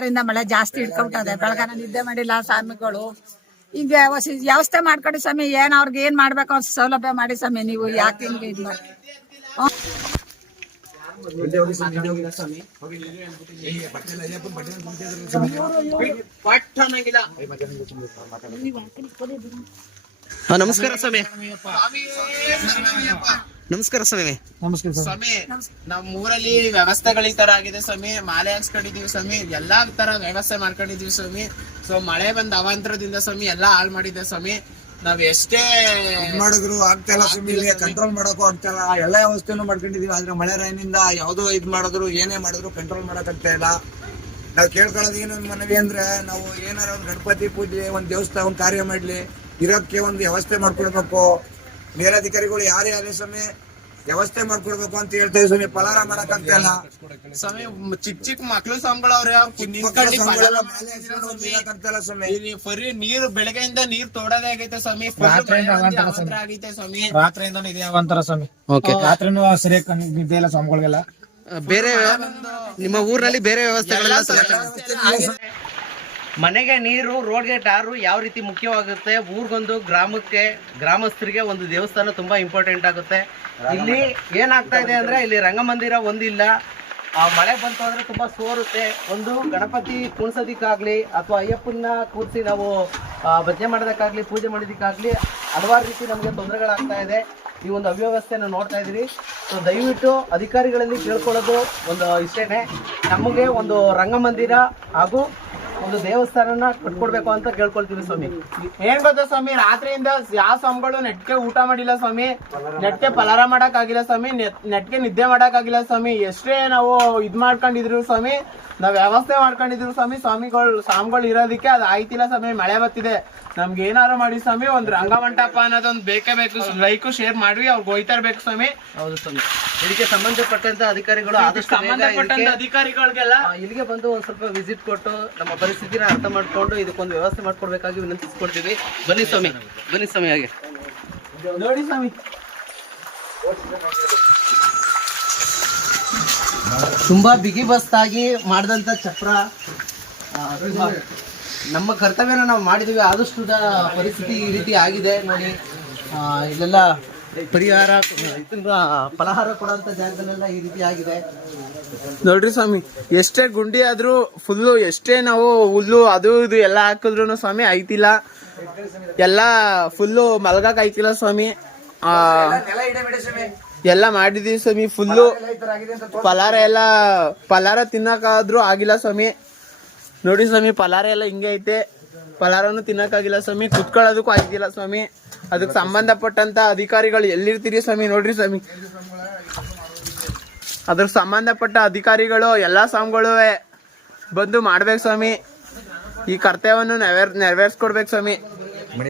ರಾತ್ರಿಯಿಂದ ಮಳೆ ಜಾಸ್ತಿ ಹಿಡ್ಕೊಂಬಿಟ್ಟದೆ. ಬೆಳಗಾನ ನಿದ್ದೆ ಮಾಡಿಲ್ಲ ಸ್ವಾಮಿಗಳು. ಹಿಂಗೆ ವಸಿ- ವ್ಯವಸ್ಥೆ ಮಾಡ್ಕೊಡಿ ಸ್ವಾಮಿ. ಏನ್ ಅವ್ರಿಗೆ ಏನ್ ಮಾಡ್ಬೇಕು ಅವ್ರ ಸೌಲಭ್ಯ ಮಾಡಿ ಸ್ವಾಮಿ. ನೀವು ಯಾಕೆ ಹಿಂಗೆ ಇದ್ ಮಾಡಿ ನಮಸ್ಕಾರ ಸ್ವಾಮಿ. ನಮಸ್ಕಾರ ಸ್ವಾಮಿ. ನಮಸ್ಕಾರ ಸ್ವಾಮಿ ನಮ್ಮ ಊರಲ್ಲಿ ವ್ಯವಸ್ಥೆಗಳ ಈ ತರ ಆಗಿದೆ ಸ್ವಾಮಿ. ಮಾಲೆ ಹಾಕ್ಸ್ಕೊಂಡಿದೀವಿ ಸ್ವಾಮಿ. ಎಲ್ಲಾ ತರ ವ್ಯವಸ್ಥೆ ಮಾಡ್ಕೊಂಡಿದೀವಿ ಸ್ವಾಮಿ. ಸೊ ಮಳೆ ಬಂದ ಅವಾಂತರದಿಂದ ಸ್ವಾಮಿ ಎಲ್ಲಾ ಹಾಳು ಮಾಡಿದೆ ಸ್ವಾಮಿ. ನಾವ್ ಎಷ್ಟೇ ಮಾಡಿದ್ರು ಆಗ್ತಾ ಇಲ್ಲ ಸ್ವಾಮಿ. ಇಲ್ಲಿ ಕಂಟ್ರೋಲ್ ಮಾಡಕ್ಕೂ ಆಗ್ತಾ ಇಲ್ಲ. ಎಲ್ಲಾ ವ್ಯವಸ್ಥೆನೂ ಮಾಡ್ಕೊಂಡಿದೀವಿ ಆದ್ರೆ ಮಳೆ ರೈನಿಂದ ಯಾವ್ದೋ ಇದ್ ಮಾಡಿದ್ರು ಏನೇ ಮಾಡಿದ್ರು ಕಂಟ್ರೋಲ್ ಮಾಡಕ್ ಆಗ್ತಾ ಇಲ್ಲ. ನಾವ್ ಕೇಳ್ಕೊಳ್ಳೋದು ಏನು ಮನವಿ ಅಂದ್ರೆ ನಾವು ಏನಾರ ಒಂದ್ ಗಣಪತಿ ಪೂಜೆ ಒಂದ್ ದೇವಸ್ಥಾನ ಒಂದ್ ಕಾರ್ಯ ಮಾಡ್ಲಿ ಇರೋಕೆ ಒಂದು ವ್ಯವಸ್ಥೆ ಮಾಡ್ಕೊಡ್ಬೇಕು ಮೇಲಧಿಕಾರಿಗಳು ಯಾರೇ ಆಗಲಿ ಸ್ವಾಮಿ ವ್ಯವಸ್ಥೆ ಮಾಡ್ಕೊಡ್ಬೇಕು ಅಂತ ಹೇಳ್ತಾ ಇದ್ದೀವಿ ಸ್ವಾಮಿ. ಫಲಾರ ಮಾಡಕ್ ಆಗ್ತಾ ಇಲ್ಲ. ಸ್ವಾಮಿ ಚಿಕ್ಕ ಚಿಕ್ಕ ಮಕ್ಳು ಸ್ವಾಮಿಗಳವ್ರೆ ನಿಂತ್ಕೊಂಡು ಮಕ್ಕಳ ಫಲ ಸಂಬಳ ಮಾಲೆ ಹಾಕ್ಸ್ಕೊಂಡು ಒಂದ್ ಇರಕ್ ಆಗ್ತಾ ಇಲ್ಲ ಸ್ವಾಮಿ. ಬರೀ ನೀರು ಬೆಳಗ್ಗೆಯಿಂದ ನೀರ್ ತೋಡದೇ ಆಗೈತೆ ಸ್ವಾಮಿ. ಆಗೈತೆ ಸ್ವಾಮಿ. ರಾತ್ರಿಯಿಂದ ಇದೆ ಅವಂತರ ಸ್ವಾಮಿ. ಓಕೆ. ರಾತ್ರಿನೂ ಸರಿಯಾಗಿ ಇಲ್ಲ ಸ್ವಾಮಿಗಳಿಗೆಲ್ಲ. ಬೇರೆ ನಿಮ್ಮ ಊರಿನಲ್ಲಿ ಬೇರೆ ವ್ಯವಸ್ಥೆಗಳೆಲ್ಲ ಮನೆಗೆ ನೀರು, ರೋಡ್ಗೆ ಟಾರು ಯಾವ ರೀತಿ ಮುಖ್ಯವಾಗುತ್ತೆ? ಊರಿಗೊಂದು ಗ್ರಾಮಕ್ಕೆ, ಗ್ರಾಮಸ್ಥರಿಗೆ ಒಂದು ದೇವಸ್ಥಾನ ತುಂಬಾ ಇಂಪಾರ್ಟೆಂಟ್ ಆಗುತ್ತೆ. ಇಲ್ಲಿ ಏನಾಗ್ತಾ ಇದೆ ಅಂದ್ರೆ ಇಲ್ಲಿ ರಂಗಮಂದಿರ ಒಂದಿಲ್ಲ. ಆ ಮಳೆ ಬಂತು ಅಂದರೆ ತುಂಬಾ ಸೋರುತ್ತೆ. ಒಂದು ಗಣಪತಿ ಕುಣಿಸೋದಿಕ್ಕಾಗ್ಲಿ ಅಥವಾ ಅಯ್ಯಪ್ಪನ ಕೂರಿಸಿ ನಾವು ಭಜನೆ ಮಾಡೋದಕ್ಕಾಗ್ಲಿ, ಪೂಜೆ ಮಾಡೋದಕ್ಕಾಗ್ಲಿ ಹಲವಾರು ರೀತಿ ನಮಗೆ ತೊಂದರೆಗಳಾಗ್ತಾ ಇದೆ. ಈ ಒಂದು ಅವ್ಯವಸ್ಥೆಯನ್ನು ನೋಡ್ತಾ ಇದ್ದೀರಿ. ಸೊ ದಯವಿಟ್ಟು ಅಧಿಕಾರಿಗಳಲ್ಲಿ ಕೇಳ್ಕೊಳ್ಳೋದು ಒಂದು ಇಷ್ಟೇ ನಮಗೆ ಒಂದು ರಂಗಮಂದಿರ ಹಾಗೂ ಒಂದು ದೇವಸ್ಥಾನ ಕಟ್ಕೊಡ್ಬೇಕು ಅಂತ ಕೇಳ್ಕೊಳ್ತೀವಿ ಸ್ವಾಮಿ. ಏನ್ ಗೊತ್ತಾ ಸ್ವಾಮಿ? ರಾತ್ರಿಯಿಂದ ಯಾವ ಸ್ವಾಮಿಗಳು ನೆಟ್ಗೆ ಊಟ ಮಾಡಿಲ್ಲ ಸ್ವಾಮಿ. ನೆಟ್ಗೆ ಫಲಾರ ಮಾಡಕ್ ಆಗಿಲ್ಲ ಸ್ವಾಮಿ. ನೆಟ್- ನೆಟ್ಗೆ ನಿದ್ದೆ ಮಾಡಕ್ ಆಗಿಲ್ಲ ಸ್ವಾಮಿ. ಎಷ್ಟೇ ನಾವು ಇದ್ ಮಾಡ್ಕೊಂಡಿದ್ರು ಸ್ವಾಮಿ ನಾವ್ ವ್ಯವಸ್ಥೆ ಮಾಡ್ಕೊಂಡಿದ್ರು ಸ್ವಾಮಿ ಸ್ವಾಮಿಗಳು ಸ್ವಾಮಿಗಳು ಇರೋದಕ್ಕೆ ಅದು ಆಯ್ತಿಲ್ಲ ಸ್ವಾಮಿ. ಮಳೆ ಬರ್ತಿದೆ. ನಮ್ಗೆ ಏನಾರು ಮಾಡಿ ಸ್ವಾಮಿ. ಒಂದ್ ರಂಗಮಂಟಪ ಅನ್ನೋದೊಂದು ಬೇಕೇ ಬೇಕು. ಲೈಕ್ ಶೇರ್ ಮಾಡಿ ಅವ್ರಿಗೆ ಹೋಯ್ತಾ ಇರ್ಬೇಕು ಸ್ವಾಮಿ. ಹೌದು ಸ್ವಾಮಿ. ಇದಕ್ಕೆ ಸಂಬಂಧಪಟ್ಟಂತ ಅಧಿಕಾರಿಗಳು ಆದಷ್ಟು ಸಂಬಂಧಪಟ್ಟಂತ ಅಧಿಕಾರಿಗಳಿಗೆಲ್ಲ ಇಲ್ಲಿಗೆ ಬಂದು ಒಂದ್ ಸ್ವಲ್ಪ ವಿಸಿಟ್ ಕೊಟ್ಟು ನಮ್ಮ ಪರಿಸ್ಥಿತಿನ ಅರ್ಥ ಮಾಡ್ಕೊಂಡು ಇದಕ್ಕೊಂದು ವ್ಯವಸ್ಥೆ ಮಾಡ್ಕೊಡ್ಬೇಕಾಗಿ ವಿನಂತಿಸ್ಕೊಳ್ತೀವಿ. ಬನ್ನಿ ಸ್ವಾಮಿ ಬನ್ನಿ ಸ್ವಾಮಿ ಹಾಗೆ. ನೋಡಿ ಸ್ವಾಮಿ. ತುಂಬಾ ಬಿಗಿ ಬಸ್ತಾಗಿ ಮಾಡಿದಂತ ಚಪ್ರ ನಮ್ಮ ಕರ್ತವ್ಯನ ನಾವು ಮಾಡಿದೀವಿ. ಆದಷ್ಟು ಪರಿಸ್ಥಿತಿ ಈ ರೀತಿ ಆಗಿದೆ. ನೋಡಿ ಇಲ್ಲೆಲ್ಲ ಪರಿಹಾರ ಇದನ್ನ ಫಲಹಾರ ಕೊಡುವಂತ ಜಾಗದಲ್ಲೆಲ್ಲ ಈ ರೀತಿ ಆಗಿದೆ. ನೋಡ್ರಿ ಸ್ವಾಮಿ ಎಷ್ಟೇ ಗುಂಡಿ ಆದ್ರೂ ಫುಲ್ಲು ಎಷ್ಟೇ ನಾವು ಹುಲ್ಲು ಅದು ಇದು ಎಲ್ಲ ಹಾಕಿದ್ರು ಸ್ವಾಮಿ ಐತಿಲ್ಲ. ಎಲ್ಲ ಫುಲ್ಲು ಮಲ್ಗಕ್ ಐತಿಲ್ಲ ಸ್ವಾಮಿ. ಆ ಎಲ್ಲ ಮಾಡಿದೀವಿ ಸ್ವಾಮಿ ಫುಲ್ಲು ಫಲಾರ ಎಲ್ಲ ಪಲಾರ ತಿನ್ನಕಾದ್ರೂ ಆಗಿಲ್ಲ ಸ್ವಾಮಿ. ನೋಡಿ ಸ್ವಾಮಿ ಪಲಾರ ಎಲ್ಲ ಹಿಂಗೆ ಐತೆ. ಪಲಾರನು ತಿನ್ನಕ್ಕಾಗಿಲ್ಲ ಸ್ವಾಮಿ ಕುತ್ಕೊಳ್ಳೋದಕ್ಕೂ ಆಗಿಲ್ಲ ಸ್ವಾಮಿ. ಅದಕ್ಕೆ ಸಂಬಂಧಪಟ್ಟಂತ ಅಧಿಕಾರಿಗಳು ಎಲ್ಲಿರ್ತೀರಿ ಸ್ವಾಮಿ? ನೋಡ್ರಿ ಸ್ವಾಮಿ. ಅದ್ರ ಸಂಬಂಧಪಟ್ಟ ಅಧಿಕಾರಿಗಳು, ಎಲ್ಲಾ ಸ್ವಾಮಿಗಳು ಬಂದು ಮಾಡ್ಬೇಕು ಸ್ವಾಮಿ. ಈ ಕರ್ತವ್ಯವನ್ನು ನೆರವೇರ್ ನೆರವೇರಿಸ್ಕೊಡ್ಬೇಕು ಸ್ವಾಮಿ.